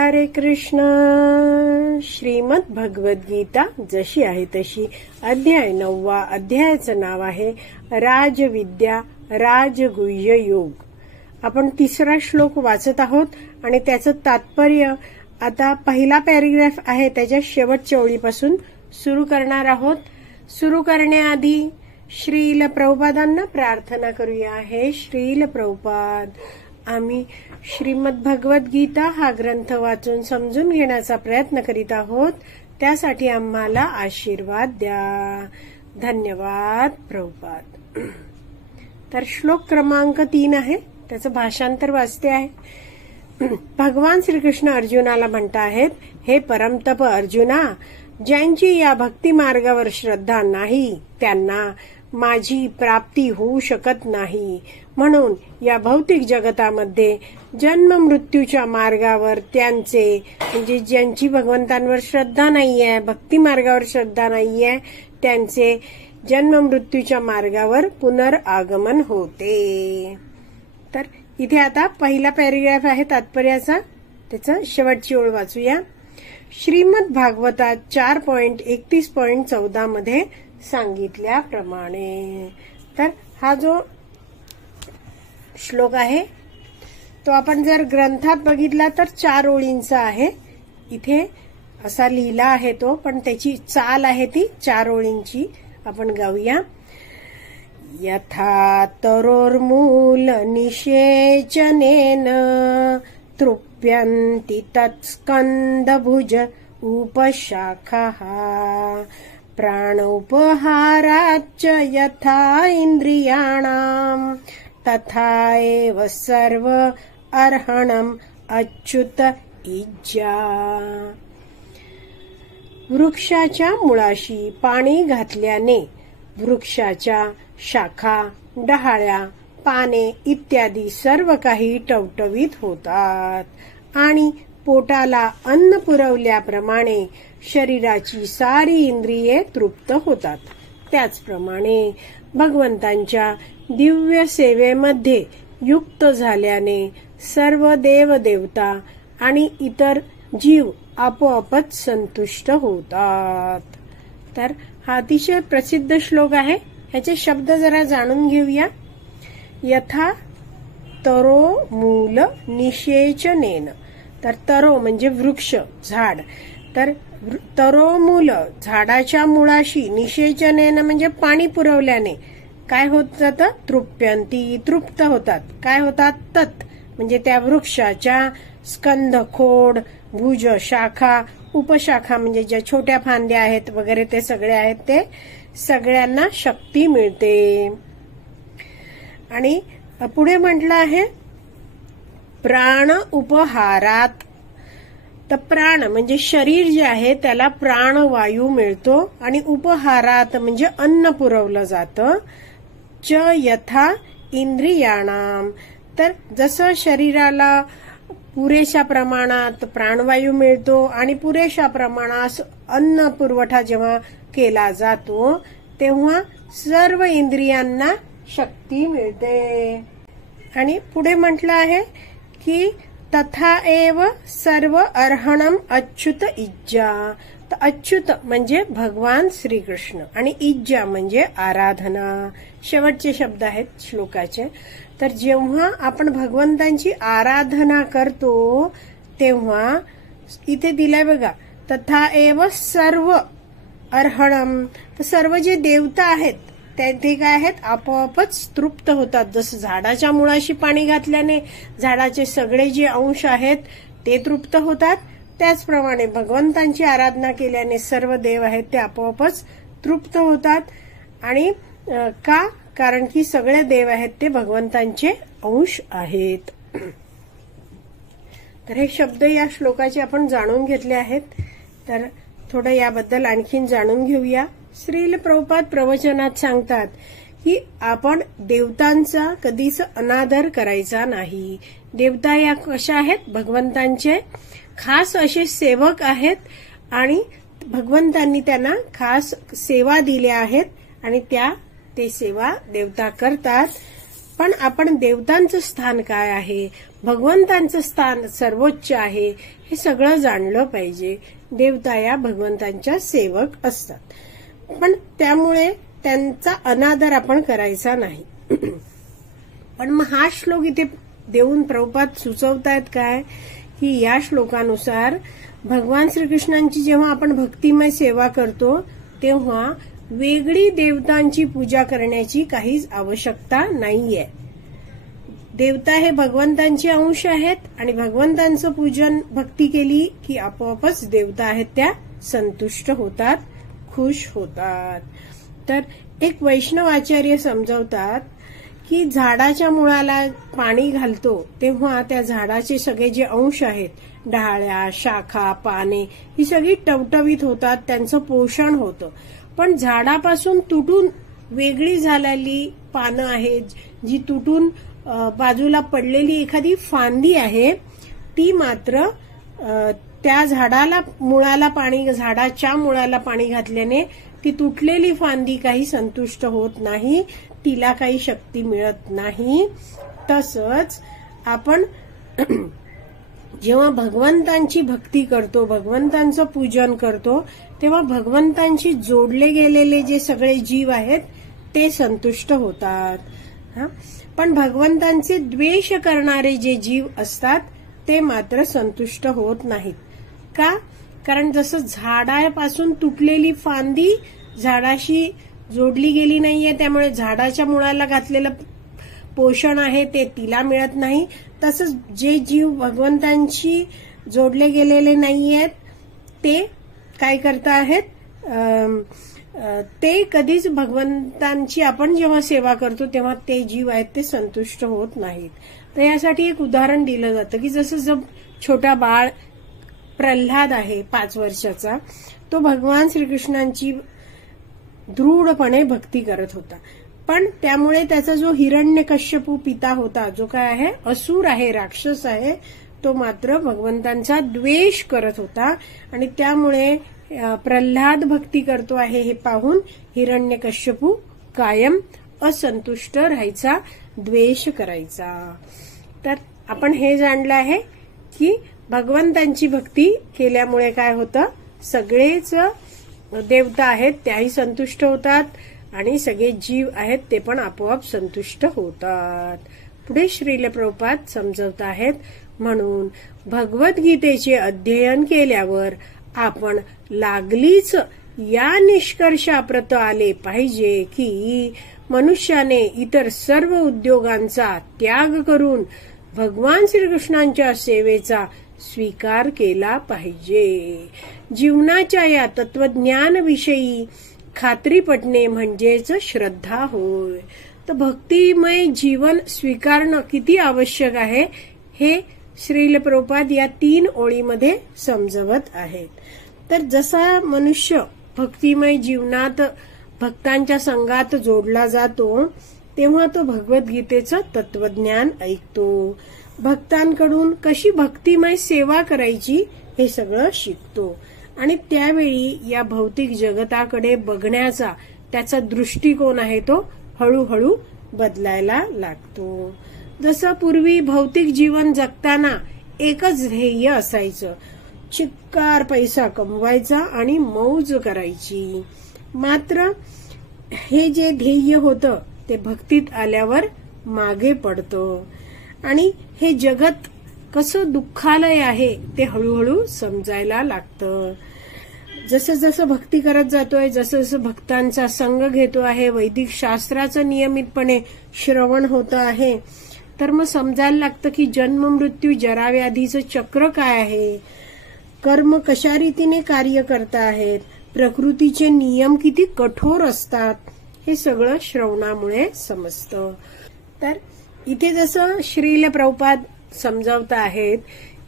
हरे कृष्ण. श्रीमद भगवद गीता जशी आहे तशी, अध्याय 9. अध्यायाचं नाव आहे राजविद्या राजगुह्य योग. आपण 3रा श्लोक वाचत आहोत आणि त्याचं तात्पर्य आता पहिला पॅरेग्राफ आहे त्याच्या शेवटच्या ओळीपासून सुरू करणार आहोत. सुरू करण्याआधी श्रील प्रभुपादांना प्रार्थना करूया. हे श्रील प्रभुपाद, आम्ही श्रीमद भगवद गीता हा ग्रंथ वाचून समजून घेण्याचा प्रयत्न करीत आहोत. त्यासाठी आम्हाला आशीर्वाद द्या. धन्यवाद प्रभुपाद. तर श्लोक क्रमांक 3 आहे, त्याचं भाषांतर वाचते आहे. भगवान श्रीकृष्ण अर्जुनाला म्हणत आहेत, हे परमतप अर्जुना, ज्यांची या भक्ती मार्गावर श्रद्धा नाही त्यांना माझी प्राप्ती होऊ शकत नाही. म्हणून या भौतिक जगतामध्ये जन्म मृत्यूच्या मार्गावर त्यांचे म्हणजे ज्यांची भगवंतांवर श्रद्धा नाहीये, भक्ती मार्गावर श्रद्धा नाहीये, त्यांचे जन्म मृत्यूच्या मार्गावर पुनरागमन होते. तर इथे आता पहिला पॅरेग्राफ आहे तात्पर्याचा, त्याचा शेवटची ओळ वाचूया. श्रीमद भागवतात 4.31.14 मध्ये सांगितल्याप्रमाणे. तर हा जो श्लोक आहे तो आपण जर ग्रंथात बघितला तर 4 ओळींचा आहे. इथे असा लिहिला आहे तो, पण त्याची चाल आहे ती 4 ओळींची. आपण गाऊया. यथा तरोर्मूल निषेचनेन तृप्यन्ति तत्स्कंदभुज उपशाखाः प्राणोपहाराच्च यथा इंद्रियाणां तथा एव सर्व अर्हणम् अच्युत इज्जा. वृक्षाच्या मुळाशी पाणी घातल्याने वृक्षाच्या शाखा, डहाळ्या, पाने इत्यादी सर्व काही टवटवीत होतात आणि पोटाला अन्न पुरवल्याप्रमाणे शरीराची सारी इंद्रिये तृप्त होतात. त्याचप्रमाणे भगवंतांच्या दिव्य सेवेमध्ये युक्त झाल्याने सर्व देवदेवता आणि इतर जीव आपोआपच संतुष्ट होतात. तर हा अतिशय प्रसिद्ध श्लोक आहे. ह्याचे शब्द जरा जाणून घेऊया. यथा तरो मूल निषेचनेन. तर तरो म्हणजे वृक्ष, झाड. तर तरो मूल झाडाच्या मुळाशी, निषेचनेन म्हणजे पाणी पुरवल्याने काय होत जातं? तृप्यंती तृप्त होतात. काय होतात? तत् म्हणजे त्या वृक्षाच्या स्कंद, खोड, भुज, शाखा, उपशाखा म्हणजे ज्या छोट्या फांद्या आहेत वगैरे ते सगळे आहेत, ते सगळ्यांना शक्ती मिळते. आणि पुढे म्हटलं आहे प्राण उपहारात. तर प्राण म्हणजे शरीर जे आहे त्याला प्राणवायू मिळतो आणि उपहारात म्हणजे अन्न पुरवलं जातं. च यथा इंद्रियाणाम. तर जसं शरीराला पुरेशा प्रमाणात प्राणवायू मिळतो आणि पुरेशा प्रमाणात अन्न पुरवठा जेव्हा केला जातो तेव्हा सर्व इंद्रियांना शक्ती मिळते. आणि पुढे म्हटलं आहे की तथा एव सर्व अर्हणम अच्युत इज्जा. तर अच्युत म्हणजे भगवान श्रीकृष्ण आणि इज्जा म्हणजे आराधना. शेवटचे शब्द आहेत श्लोकाचे. तर जेव्हा आपण भगवंतांची आराधना करतो तेव्हा इथे दिलंय बघा, तथा एव सर्व अर्हणम. तर सर्व जे देवता आहेत ते काय आहेत? आपोआपच तृप्त होतात. जसं झाडाच्या मुळाशी पाणी घातल्याने झाडाचे सगळे जे अंश आहेत ते तृप्त होतात, त्याचप्रमाणे भगवंतांची आराधना केल्याने सर्व देव आहेत ते आपोआपच तृप्त होतात. आणि का? कारण की सगळे देव आहेत ते भगवंतांचे अंश आहेत. तर हे शब्द या श्लोकाचे आपण जाणून घेतले आहेत. तर थोडं याबद्दल आणखीन जाणून घेऊया. श्रील प्रभुपाद प्रवचनात सांगतात की आपण देवतांचा कधीच अनादर करायचा नाही. देवता या कशा आहेत? भगवंतांचे खास असे सेवक आहेत आणि भगवंतांनी त्यांना खास सेवा दिल्या आहेत आणि ते सेवा देवता करतात. पण आपण देवतांचं स्थान काय आहे, भगवंतांचं स्थान सर्वोच्च आहे, हे सगळं जाणलं पाहिजे. देवता या भगवंतांच्या सेवक असतात, पण त्यामुळे त्यांचा अनादर आपण करायचा नाही. पण मग हा श्लोक इथे देऊन प्रभुपाद सुचवतायत काय, की या श्लोकानुसार भगवान श्रीकृष्णांची जेव्हा आपण भक्तिमय सेवा करतो तेव्हा वेगळी देवतांची पूजा करण्याची काहीच आवश्यकता नाहीये. देवता हे भगवंतांचे अंश आहेत आणि भगवंतांचं पूजन भक्ती केली की आपोआपच देवता आहेत त्या संतुष्ट होतात, खुश होतात. तर एक वैष्णव आचार्य समजावतात की झाडाच्या मुळाला पाणी घालतो तेव्हा त्या झाडाचे सगळे जे अंश आहेत, डहाळ्या, शाखा, पाने, ही सगळी टवटवीत होतात, त्यांचं पोषण होतं. पण झाडापासून तुटून वेगळी झालेली पानं आहेत, जी तुटून बाजूला पडलेली एखादी फांदी आहे, ती मात्र त्या झाडाच्या मुळाला पाणी घातल्याने ती तुटलेली फांदी काही संतुष्ट होत नाही, तिला काही शक्ती मिळत नाही. तसंच आपण जेव्हा भगवंतांची भक्ती करतो, भगवंतांचं पूजन करतो, तेव्हा भगवंतांशी जोडले गेलेले जे सगळे जीव आहेत ते संतुष्ट होतात. पण भगवंतांचे द्वेष करणारे जे जीव असतात ते मात्र संतुष्ट होत नाहीत. का? कारण जसं झाडापासून तुटलेली फांदी झाडाशी जोडली गेली नाहीये, त्यामुळे झाडाच्या मुळाला घातलेलं पोषण आहे ते तिला मिळत नाही, तसंच जे जीव भगवंतांशी जोडले गेलेले नाहीयेत ते काय करता आहेत, ते कधीच भगवंतांची आपण जेव्हा सेवा करतो तेव्हा ते जीव आहेत ते संतुष्ट होत नाहीत. तर यासाठी एक उदाहरण दिलं जातं की जसं छोटा बाळ प्रल्हाद आहे 5 वर्षाचा, तो भगवान श्रीकृष्णांची दृढपणे भक्ती करत होता. पण त्यामुळे त्याचा जो हिरण्यकश्यपू पिता होता, जो काय आहे असुर आहे, राक्षस आहे, तो मात्र भगवंतांचा द्वेष करत होता आणि त्यामुळे प्रल्हाद भक्ती करतो आहे हे पाहून हिरण्यकश्यपू कायम असंतुष्ट राहायचा, द्वेष करायचा. तर आपण हे जाणलं आहे की भगवंतांची भक्ती केल्यामुळे काय होतं, सगळेच देवता आहेत त्याही संतुष्ट होतात आणि सगळे जीव आहेत ते पण आपोआप संतुष्ट होतात. पुढे श्रील प्रभुपाद समजवत आहेत, म्हणून भगवद्गीतेचे अध्ययन केल्यावर आपण लागलीच या निष्कर्षाप्रत आले पाहिजे की मनुष्याने इतर सर्व उद्योगांचा त्याग करून भगवान श्रीकृष्णांच्या सेवेचा स्वीकार केला पाहिजे. जीवनाच्या या तत्वज्ञानविषयी खात्री पटणे म्हणजेच श्रद्धा होय. तर भक्तिमय जीवन स्वीकारणं किती आवश्यक आहे हे श्रील प्रभुपाद या 3 ओळीमध्ये समजवत आहेत. तर जसा मनुष्य भक्तिमय जीवनात भक्तांच्या संघात जोडला जातो तेव्हा तो भगवद्गीतेचं तत्वज्ञान ऐकतो, भक्तांकडून कशी भक्तिमय सेवा करायची हे सगळं शिकतो आणि त्यावेळी या भौतिक जगताकडे बघण्याचा त्याचा दृष्टिकोन आहे तो हळूहळू बदलायला लागतो. जसं पूर्वी भौतिक जीवन जगताना एकच ध्येय असायचं, चिक्कार पैसा कमवायचा आणि मौज करायची. मात्र हे जे ध्येय होतं ते भक्तीत आल्यावर मागे पडतं आणि हे जगत कसं दुःखालय आहे ते हळूहळू समजायला लागतं. जसं जसं भक्ती करत जातोय, जसं जसं भक्तांचा संग घेतो आहे, वैदिक शास्त्राचं नियमितपणे श्रवण होतं आहे, तर मग समजायला लागतं की जन्म मृत्यू जराव्याधीचं चक्र काय आहे, कर्म कशा रीतीने कार्य करत आहेत, प्रकृतीचे नियम किती कठोर असतात, हे सगळं श्रवणामुळे समजतं. तर इथे जसं श्रील प्रभुपाद समजावत आहेत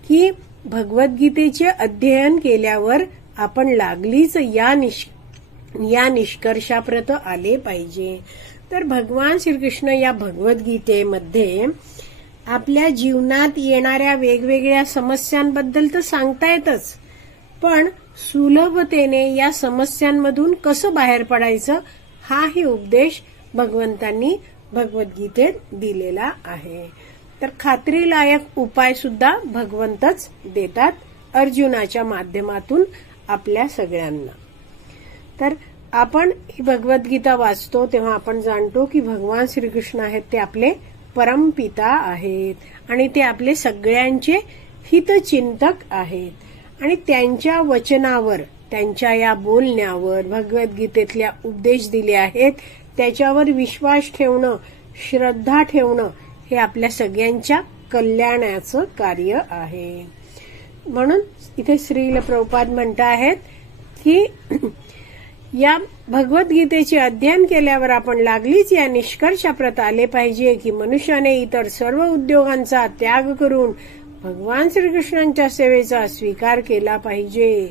की भगवद्गीतेचे अध्ययन केल्यावर आपण लागलीच या निष्कर्षाप्रत आले पाहिजे. तर भगवान श्रीकृष्ण या भगवद्गीतेमध्ये आपल्या जीवनात येणाऱ्या वेगवेगळ्या समस्यांबद्दल तर सांगतायतच, पण सुलभतेने या समस्यांमधून कसं बाहेर पडायचं हाही उपदेश भगवंतांनी भगवद्गीतेत दिलेला आहे. तर खात्रीलायक उपाय सुद्धा भगवंतच देतात अर्जुनाच्या माध्यमातून आपल्या सगळ्यांना. तर आपण ही भगवद्गीता वाचतो तेव्हा आपण जाणतो की भगवान श्रीकृष्ण आहेत ते आपले परमपिता आहेत आणि ते आपले सगळ्यांचे हितचिंतक आहेत आणि त्यांच्या वचनावर, त्यांच्या या बोलण्यावर, भगवद्गीतेतल्या उपदेश दिले आहेत त्याच्यावर विश्वास ठेवणं, श्रद्धा ठेवणं हे आपल्या सगळ्यांच्या कल्याणाचं कार्य आहे. म्हणून इथे श्रील प्रभुपाद म्हणता आहेत की या भगवद्गीतेचे अध्ययन केल्यावर आपण लागलीच या निष्कर्षाप्रत आले पाहिजे की मनुष्याने इतर सर्व उद्योगांचा त्याग करून भगवान श्रीकृष्णांच्या सेवेचा स्वीकार केला पाहिजे.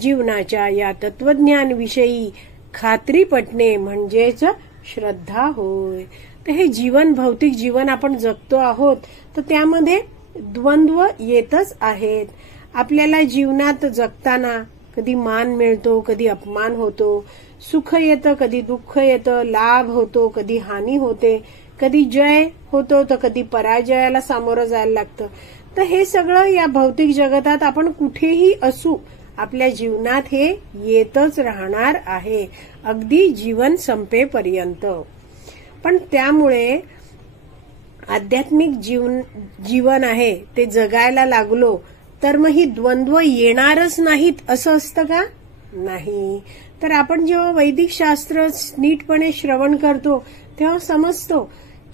जीवनाच्या या तत्वज्ञानविषयी खात्री पटणे म्हणजेच श्रद्धा होय. तर हे जीवन, भौतिक जीवन आपण जगतो आहोत तर त्यामध्ये द्वंद्व येतच आहेत. आपल्याला जीवनात जगताना कधी मान मिळतो, कधी अपमान होतो, सुख येतं, कधी दुःख येतं, लाभ होतो, कधी हानी होते, कधी जय होतो तर कधी पराजयाला सामोरं जायला लागतं. तर हे सगळं या भौतिक जगतात आपण कुठेही असू आपल्या जीवनात हे येतच राहणार आहे, अगदी जीवन संपेपर्यंत. पण त्यामुळे आध्यात्मिक जीवन आहे ते जगायला लागलो तर मग ही द्वंद्व येणारच नाहीत असं असतं का? नाही. तर आपण जेव्हा वैदिक शास्त्र नीटपणे श्रवण करतो तेव्हा समजतो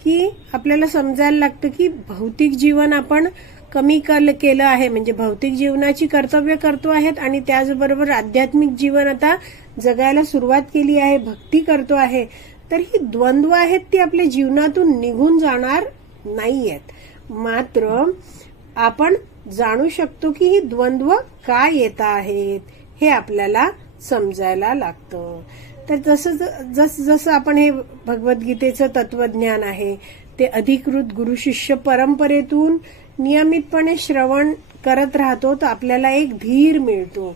की आपल्याला समजायला लागतं की भौतिक जीवन आपण कमी केलं आहे, म्हणजे भौतिक जीवनाची कर्तव्य करतो आहेत आणि त्याचबरोबर आध्यात्मिक जीवन आता जगायला सुरुवात केली आहे, भक्ती करतो आहे. तर ही द्वंद्व आहेत ती आपल्या जीवनातून निघून जाणार नाहीयेत. मात्र आपण जाणू शकतो की ही द्वंद्व का येत आहेत हे आपल्याला समजायला लागतं. तर जसं आपण हे भगवद्गीतेचं तत्वज्ञान आहे ते अधिकृत गुरु शिष्य परंपरेतून नियमितपणे श्रवण करत राहतो तर आपल्याला एक धीर मिळतो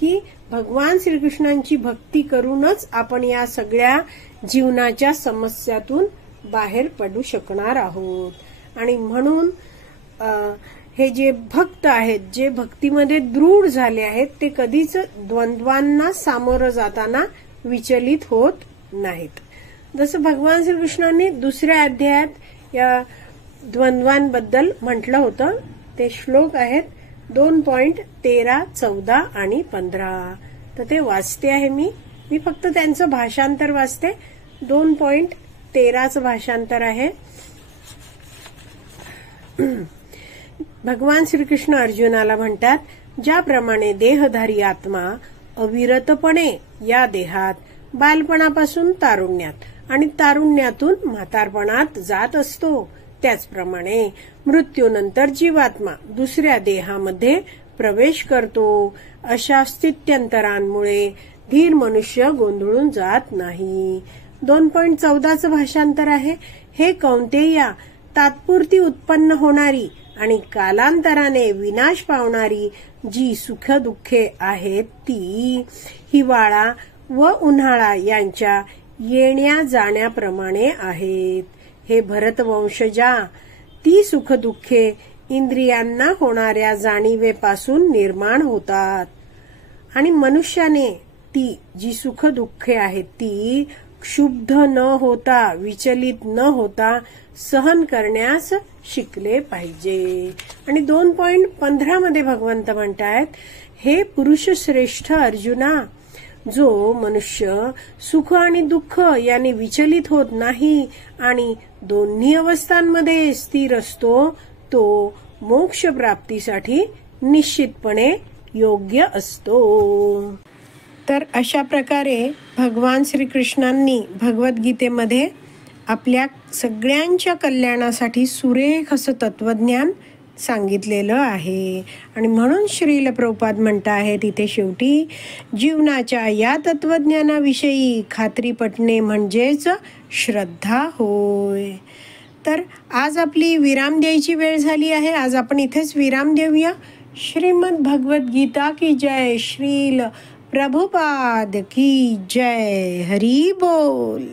की भगवान श्रीकृष्णांची भक्ती करूनच आपण या सगळ्या जीवनाच्या समस्यातून बाहेर पडू शकणार आहोत. आणि म्हणून हे जे भक्त आहेत, जे भक्तीमध्ये दृढ झाले आहेत ते कधीच द्वंद्वांना सामोरं जाताना विचलित होत नाहीत. जसं भगवान श्रीकृष्णांनी दुसऱ्या अध्यायात या द्वंद्वांबद्दल म्हटलं होतं. ते श्लोक आहेत 2.13, 14 आणि 15. तर ते वाचते आहे मी फक्त त्यांचं भाषांतर वाचते. 2.13चं भाषांतर आहे. भगवान श्रीकृष्ण अर्जुनाला म्हणतात, ज्याप्रमाणे देहधारी आत्मा अविरतपणे या देहात बालपणापासून तारुण्यात आणि तारुण्यातून म्हातारपणात जात असतो, त्याचप्रमाणे मृत्यूनंतर जीवात्मा दुसऱ्या देहामध्ये प्रवेश करतो. अशा स्थित्यंतरांमुळे धीर मनुष्य गोंधळून जात नाही. 2.14चं भाषांतर आहे, हे कौंतेया, तात्पुरती उत्पन्न होणारी आणि कालांतराने विनाश पावणारी जी सुख दुःखे आहेत ती हिवाळा व उन्हाळा यांच्या येण्या जाण्याप्रमाणे आहेत. हे भरतवंशजा, ती सुख दुःखे इंद्रियांना होणाऱ्या जाणीवेपासून निर्माण होतात आणि मनुष्याने ती जी सुख दुःखे आहेत ती क्षुब्ध न होता, विचलित न होता सहन करण्यास शिकले पाहिजे. आणि 2.15 मध्ये भगवंत म्हणतायत, हे पुरुष श्रेष्ठ अर्जुना, जो मनुष्य सुख आणि दुःख याने विचलित होत नाही आणि दोन्ही अवस्थांमध्ये स्थिर असतो तो मोक्ष प्राप्तीसाठी निश्चितपणे योग्य असतो. तर अशा प्रकारे भगवान श्रीकृष्णांनी भगवद्गीतेमध्ये आपल्या सगळ्यांच्या कल्याणासाठी सुरेख असं तत्वज्ञान सांगितलेलं आहे. आणि म्हणून श्रील प्रभुपाद म्हणत आहेत इथे शेवटी, जीवनाच्या या तत्वज्ञानाविषयी खात्री पटणे म्हणजेच श्रद्धा होय. तर आज आपली विराम द्यायची वेळ झाली आहे. आज आपण इथेच विराम देऊया. श्रीमद भगवद्गीता की जय. श्रील प्रभुपाद की जय. हरी बोल.